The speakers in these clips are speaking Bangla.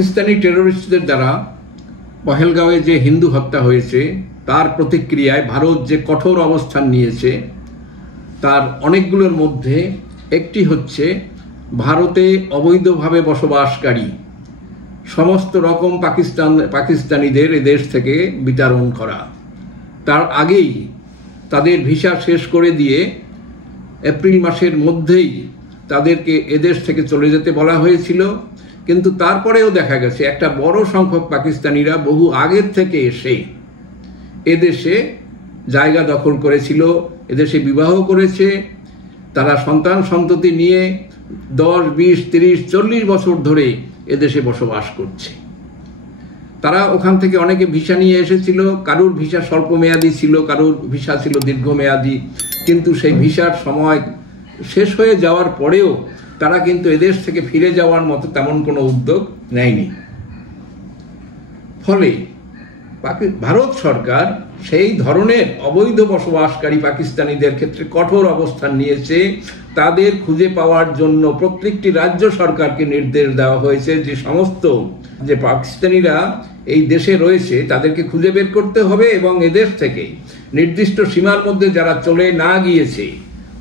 পাকিস্তানি টেররিস্টদের দ্বারা পহেলগাঁওয়ে যে হিন্দু হত্যা হয়েছে তার প্রতিক্রিয়ায় ভারত যে কঠোর অবস্থান নিয়েছে তার অনেকগুলোর মধ্যে একটি হচ্ছে ভারতে অবৈধভাবে বসবাসকারী সমস্ত রকম পাকিস্তানিদের এদেশ থেকে বিতাড়ন করা। তার আগেই তাদের ভিসা শেষ করে দিয়ে এপ্রিল মাসের মধ্যেই তাদেরকে এদেশ থেকে চলে যেতে বলা হয়েছিল, কিন্তু তারপরেও দেখা গেছে একটা বড় সংখ্যক পাকিস্তানিরা বহু আগের থেকে এসে এদেশে জায়গা দখল করেছিল, এদেশে বিবাহ করেছে, তারা সন্তান সন্ততি নিয়ে 10, 20, 30, 40 বছর ধরে এদেশে বসবাস করছে। তারা ওখান থেকে অনেকে ভিসা নিয়ে এসেছিল, কারুর ভিসা স্বল্পমেয়াদী ছিল, কারুর ভিসা ছিল দীর্ঘমেয়াদী, কিন্তু সেই ভিসার সময় শেষ হয়ে যাওয়ার পরেও তারা কিন্তু এদেশ থেকে ফিরে যাওয়ার মতো তেমন কোনো উদ্যোগ নেয়নি। ফলে ভারত সরকার সেই ধরনের অবৈধ বসবাসকারী পাকিস্তানিদের ক্ষেত্রে কঠোর অবস্থান নিয়েছে। তাদের খুঁজে পাওয়ার জন্য প্রত্যেকটি রাজ্য সরকারকে নির্দেশ দেওয়া হয়েছে যে সমস্ত যে পাকিস্তানিরা এই দেশে রয়েছে তাদেরকে খুঁজে বের করতে হবে এবং এদেশ থেকে নির্দিষ্ট সীমার মধ্যে যারা চলে না গিয়েছে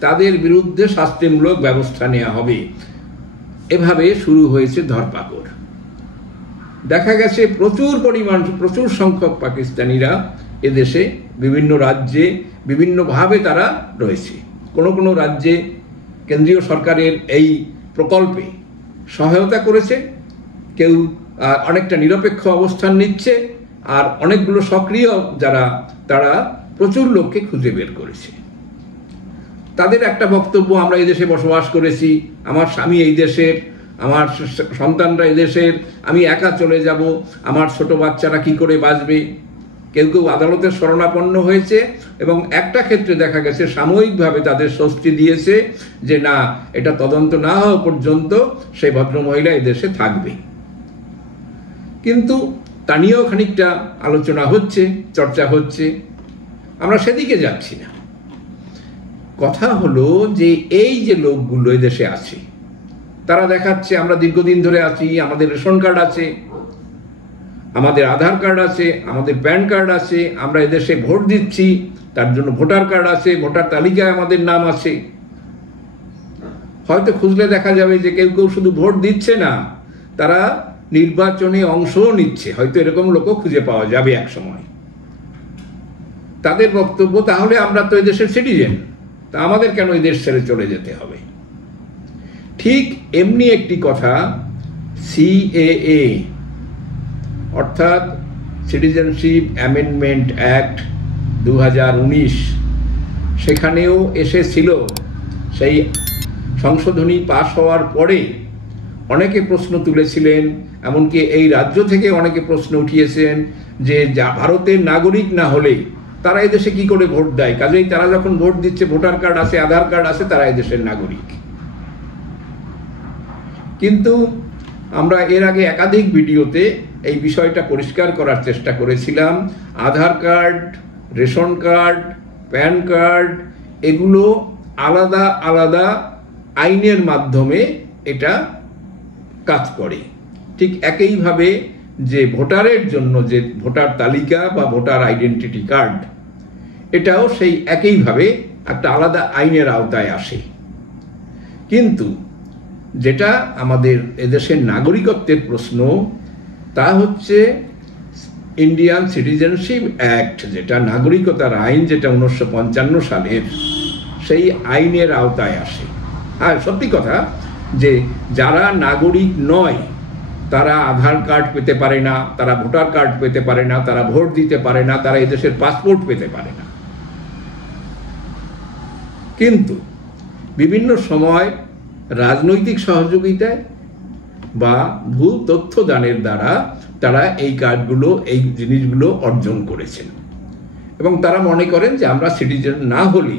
তাদের বিরুদ্ধে শাস্তিমূলক ব্যবস্থা নেওয়া হবে। এভাবে শুরু হয়েছে ধরপাকড়। দেখা গেছে প্রচুর সংখ্যক পাকিস্তানিরা এদেশে বিভিন্ন রাজ্যে বিভিন্নভাবে তারা রয়েছে। কোনো রাজ্যে কেন্দ্রীয় সরকারের এই প্রকল্পে সহায়তা করেছে, কেউ অনেকটা নিরপেক্ষ অবস্থান নিচ্ছে, আর অনেকগুলো সক্রিয় যারা তারা প্রচুর লোককে খুঁজে বের করেছে। তাদের একটা বক্তব্য, আমরা এই দেশে বসবাস করেছি, আমার স্বামী এই দেশের, আমার সন্তানরা এদেশের, আমি একা চলে যাব, আমার ছোট বাচ্চারা কি করে বাঁচবে। কেউ কেউ আদালতের শরণাপন্ন হয়েছে এবং একটা ক্ষেত্রে দেখা গেছে সাময়িকভাবে তাদের স্বস্তি দিয়েছে যে না, এটা তদন্ত না হওয়া পর্যন্ত সেই ভদ্রমহিলা এদেশে থাকবে। কিন্তু তা নিয়েও খানিকটা আলোচনা হচ্ছে, চর্চা হচ্ছে, আমরা সেদিকে যাচ্ছি না। কথা হলো যে এই যে লোকগুলো এদেশে আছে তারা দেখাচ্ছে আমরা দীর্ঘদিন ধরে আছি, আমাদের রেশন কার্ড আছে, আমাদের আধার কার্ড আছে, আমাদের প্যান কার্ড আছে, আমরা এদেশে ভোট দিচ্ছি, তার জন্য ভোটার কার্ড আছে, ভোটার তালিকায় আমাদের নাম আছে। হয়তো খুঁজলে দেখা যাবে যে কেউ কেউ শুধু ভোট দিচ্ছে না, তারা নির্বাচনে অংশও নিচ্ছে, হয়তো এরকম লোকও খুঁজে পাওয়া যাবে এক সময়। তাদের বক্তব্য, তাহলে আমরা তো এদেশের সিটিজেন, তা আমাদের কেন এই দেশ ছেড়ে চলে যেতে হবে। ঠিক এমনি একটি কথা সিএএ অর্থাৎ সিটিজেনশিপ অ্যামেন্ডমেন্ট অ্যাক্ট 2019 সেখানেও এসেছিল। সেই সংশোধনী পাশ হওয়ার পরে অনেকে প্রশ্ন তুলেছিলেন, এমনকি এই রাজ্য থেকে অনেকে প্রশ্ন উঠিয়েছেন যে ভারতের নাগরিক না হলে তারা এদেশে কি করে ভোট দেয়, কাজেই তারা যখন ভোট দিচ্ছে ভোটার কার্ড আছে, আধার কার্ড আছে, তারা এদেশের নাগরিক। কিন্তু আমরা এর আগে একাধিক ভিডিওতে এই বিষয়টা পরিষ্কার করার চেষ্টা করেছিলাম। Aadhaar card, ration card, PAN card এগুলো আলাদা আলাদা আইনের মাধ্যমে এটা কাজ করে। ঠিক একইভাবে যে ভোটারের জন্য যে ভোটার তালিকা বা ভোটার আইডেন্টিটি কার্ড, এটাও সেই একইভাবে একটা আলাদা আইনের আওতায় আসে। কিন্তু যেটা আমাদের এদেশের নাগরিকত্বের প্রশ্ন, তা হচ্ছে ইন্ডিয়ান সিটিজেনশিপ অ্যাক্ট, যেটা নাগরিকতার আইন, যেটা 1955 সালের, সেই আইনের আওতায় আসে। আর সত্যি কথা যে যারা নাগরিক নয় তারা আধার কার্ড পেতে পারে না, তারা ভোটার কার্ড পেতে পারে না, তারা ভোট দিতে পারে না, তারা এদেশের পাসপোর্ট পেতে পারে না। কিন্তু বিভিন্ন সময় রাজনৈতিক সহযোগিতায় বা ভুল তথ্য দানের দ্বারা তারা এই কার্ডগুলো, এই জিনিসগুলো অর্জন করেছেন এবং তারা মনে করেন যে আমরা সিটিজেন না হলে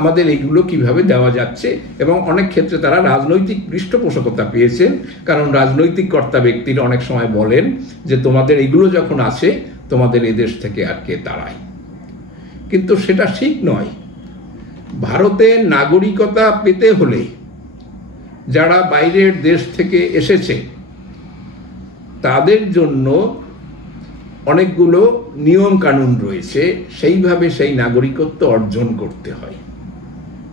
আমাদের এইগুলো কিভাবে দেওয়া যাচ্ছে, এবং অনেক ক্ষেত্রে তারা রাজনৈতিক পৃষ্ঠপোষকতা পেয়েছেন, কারণ রাজনৈতিক কর্তা ব্যক্তিরা অনেক সময় বলেন যে তোমাদের এইগুলো যখন আছে তোমাদের এদেশ থেকে আর কে তাড়ায়। কিন্তু সেটা ঠিক নয়। ভারতের নাগরিকতা পেতে হলে যারা বাইরের দেশ থেকে এসেছে তাদের জন্য অনেকগুলো নিয়ম কানুন রয়েছে, সেইভাবে সেই নাগরিকত্ব অর্জন করতে হয়।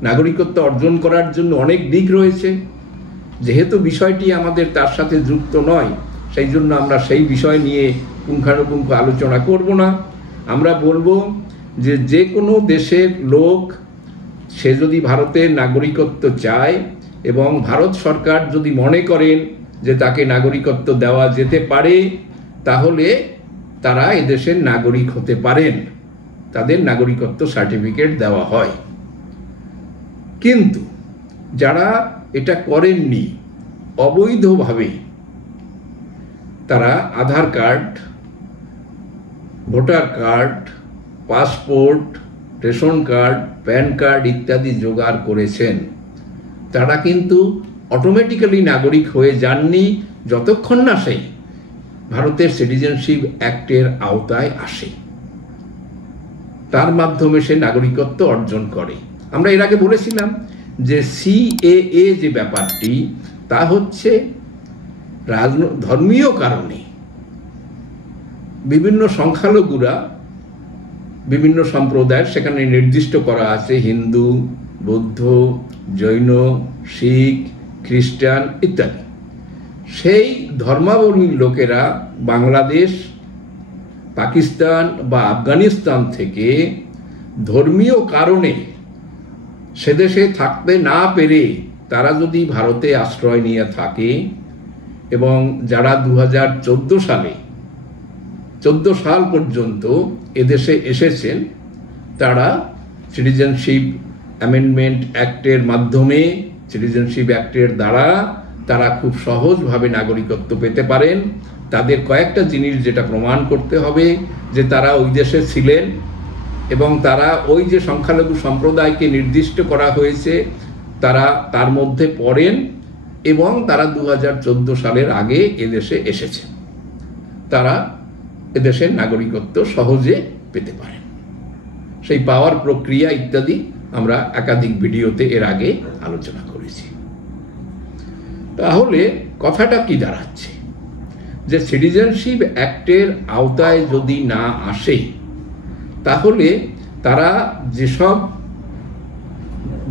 নাগরিকত্ব অর্জন করার জন্য অনেক দিক রয়েছে। যেহেতু বিষয়টি আমাদের তার সাথে যুক্ত নয়, সেই জন্য আমরা সেই বিষয় নিয়ে পুঙ্খানুপুঙ্খ আলোচনা করব না। আমরা বলবো যে যে কোনো দেশের লোক সে যদি ভারতের নাগরিকত্ব চায় এবং ভারত সরকার যদি মনে করেন যে তাকে নাগরিকত্ব দেওয়া যেতে পারে, তাহলে তারা এদেশের নাগরিক হতে পারেন, তাদের নাগরিকত্ব সার্টিফিকেট দেওয়া হয়। কিন্তু যারা এটা করেননি, অবৈধভাবে তারা Aadhaar card, voter card, passport, ration card, PAN card ইত্যাদি জোগাড় করেছেন, তারা কিন্তু অটোমেটিক্যালি নাগরিক হয়ে যাননি যতক্ষণ না সেই ভারতের সিটিজেনশিপ অ্যাক্টের আওতায় আসে। তার মাধ্যমে সে নাগরিকত্ব অর্জন করে। আমরা এর আগে বলেছিলাম যে সিএএ যে ব্যাপারটি, তা হচ্ছে ধর্মীয় কারণে বিভিন্ন সংখ্যালঘুরা, বিভিন্ন সম্প্রদায়ের সেখানে নির্দিষ্ট করা আছে হিন্দু, বৌদ্ধ, জৈন, শিখ, খ্রিস্টান ইত্যাদি। সেই ধর্মাবলম্বী লোকেরা বাংলাদেশ, পাকিস্তান বা আফগানিস্তান থেকে ধর্মীয় কারণে সেদেশে থাকতে না পেরে তারা যদি ভারতে আশ্রয় নিয়ে থাকে, এবং যারা 2014 সালে 14 সাল পর্যন্ত এদেশে এসেছেন, তারা সিটিজেনশিপ অ্যামেন্ডমেন্ট অ্যাক্টের মাধ্যমে, সিটিজেনশিপ অ্যাক্টের দ্বারা তারা খুব সহজভাবে নাগরিকত্ব পেতে পারেন। তাদের কয়েকটা জিনিস যেটা প্রমাণ করতে হবে, যে তারা ওই দেশে ছিলেন এবং তারা ওই যে সংখ্যালঘু সম্প্রদায়কে নির্দিষ্ট করা হয়েছে তারা তার মধ্যে পড়েন, এবং তারা 2014 সালের আগে এদেশে এসেছে, তারা এদেশের নাগরিকত্ব সহজে পেতে পারেন। সেই পাওয়ার প্রক্রিয়া ইত্যাদি আমরা একাধিক ভিডিওতে এর আগে আলোচনা করেছি। তাহলে কথাটা কি দাঁড়াচ্ছে, যে সিটিজেনশিপ অ্যাক্টের আওতায় যদি না আসে, তাহলে তারা যেসব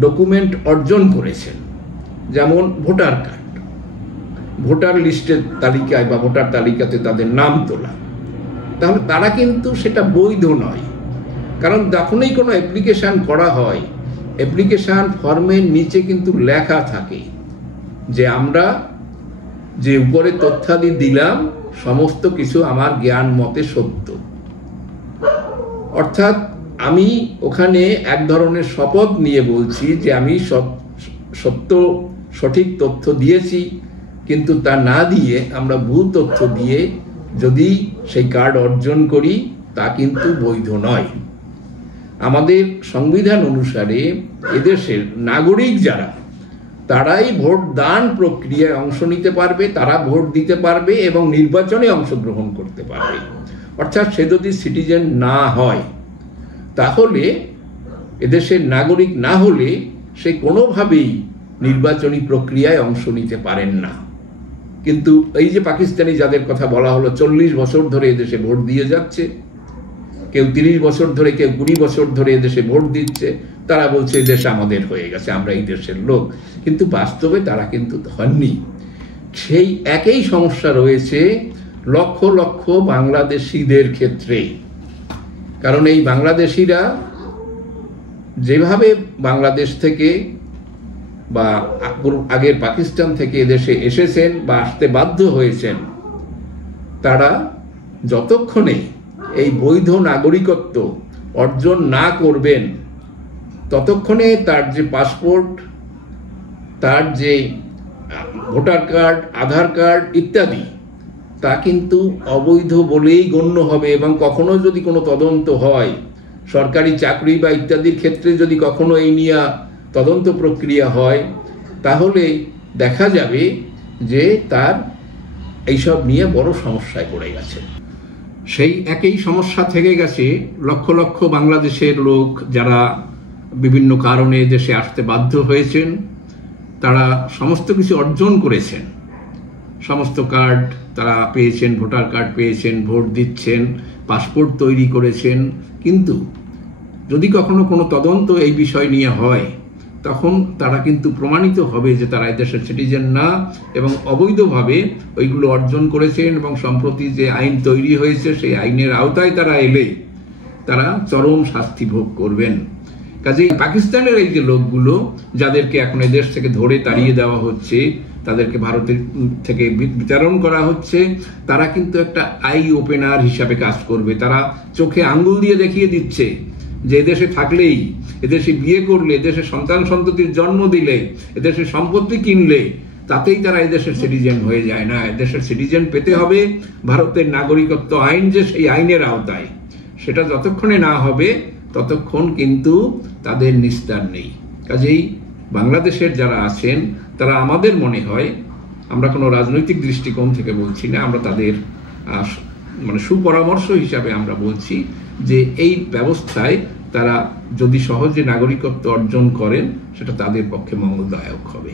ডকুমেন্ট অর্জন করেছেন, যেমন ভোটার কার্ড, ভোটার লিস্টের তালিকায় বা ভোটার তালিকাতে তাদের নাম তোলা, তাহলে তারা কিন্তু সেটা বৈধ নয়। কারণ যখনই কোনো অ্যাপ্লিকেশান করা হয়, অ্যাপ্লিকেশান ফর্মের নিচে কিন্তু লেখা থাকে যে আমরা যে উপরে তথ্যাদি দিলাম সমস্ত কিছু আমার জ্ঞান মতে সত্য। অর্থাৎ আমি ওখানে এক ধরনের শপথ নিয়ে বলছি যে আমি সত্য সঠিক তথ্য দিয়েছি, কিন্তু তা না দিয়ে আমরা ভুল তথ্য দিয়ে যদি সেই কার্ড অর্জন করি, তা কিন্তু বৈধ নয়। আমাদের সংবিধান অনুসারে এদেশের নাগরিক যারা, তারাই ভোট দান প্রক্রিয়ায় অংশ নিতে পারবে, তারা ভোট দিতে পারবে এবং নির্বাচনে অংশগ্রহণ করতে পারবে। অর্থাৎ সে যদি সিটিজেন না হয়, তাহলে এদেশের নাগরিক না হলে সে কোনোভাবেই নির্বাচনী প্রক্রিয়ায় অংশ নিতে পারেন না। কিন্তু এই যে পাকিস্তানি যাদের কথা বলা হলো, 40 বছর ধরে এদেশে ভোট দিয়ে যাচ্ছে, কেউ 30 বছর ধরে, কেউ 20 বছর ধরে এদেশে ভোট দিচ্ছে, তারা বলছে এদেশ আমাদের হয়ে গেছে, আমরা এই দেশের লোক, কিন্তু বাস্তবে তারা কিন্তু হননি। সেই একই সমস্যা রয়েছে লক্ষ লক্ষ বাংলাদেশিদের ক্ষেত্রে। কারণ এই বাংলাদেশিরা যেভাবে বাংলাদেশ থেকে বা আগের পাকিস্তান থেকে এদেশে এসেছেন বা আসতে বাধ্য হয়েছেন, তারা যতক্ষণে এই বৈধ নাগরিকত্ব অর্জন না করবেন, ততক্ষণে তার যে পাসপোর্ট, তার যে ভোটার কার্ড, আধার কার্ড ইত্যাদি, তা কিন্তু অবৈধ বলেই গণ্য হবে। এবং কখনো যদি কোনো তদন্ত হয়, সরকারি চাকরি বা ইত্যাদির ক্ষেত্রে যদি কখনো এই নিয়ে তদন্ত প্রক্রিয়া হয়, তাহলে দেখা যাবে যে তার এইসব নিয়ে বড় সমস্যায় পড়ে গেছে। সেই একই সমস্যা থেকে গেছে লক্ষ লক্ষ বাংলাদেশের লোক যারা বিভিন্ন কারণে দেশে আসতে বাধ্য হয়েছেন। তারা সমস্ত কিছু অর্জন করেছেন, সমস্ত কার্ড তারা পেয়েছেন, ভোটার কার্ড পেয়েছেন, ভোট দিচ্ছেন, পাসপোর্ট তৈরি করেছেন, কিন্তু যদি কখনো কোনো তদন্ত এই বিষয় নিয়ে হয় তখন তারা কিন্তু প্রমাণিত হবে যে তারা এদেশের সিটিজেন না এবং অবৈধভাবে ওইগুলো অর্জন করেছেন, এবং সম্প্রতি যে আইন তৈরি হয়েছে সেই আইনের আওতায় তারা এলে তারা চরম শাস্তি ভোগ করবেন। কাজেই পাকিস্তানের এই যে লোকগুলো যাদেরকে এখন এদেশ থেকে ধরে তাড়িয়ে দেওয়া হচ্ছে, তাদেরকে ভারতের থেকে বিতরণ করা হচ্ছে, তারা কিন্তু একটা আই ওপেনার হিসাবে কাজ করবে। তারা চোখে আঙ্গুল দিয়ে দেখিয়ে দিচ্ছে যে এদেশে থাকলেই, এদেশে বিয়ে করলে, এদেশে সন্তান সন্ততির জন্ম দিলে, এদেশে সম্পত্তি কিনলে তাতেই তারা এদেশের সিটিজেন হয়ে যায় না। এদেশের সিটিজেন পেতে হবে ভারতের নাগরিকত্ব আইন, যে সেই আইনের আওতায়। সেটা যতক্ষণে না হবে ততক্ষণ কিন্তু তাদের নিস্তার নেই। কাজেই বাংলাদেশের যারা আছেন তারা, আমাদের মনে হয়, আমরা কোনো রাজনৈতিক দৃষ্টিকোণ থেকে বলছি না, আমরা তাদের মানে সুপরামর্শ হিসাবে আমরা বলছি যে এই ব্যবস্থায় তারা যদি সহজে নাগরিকত্ব অর্জন করেন সেটা তাদের পক্ষে মঙ্গলদায়ক হবে।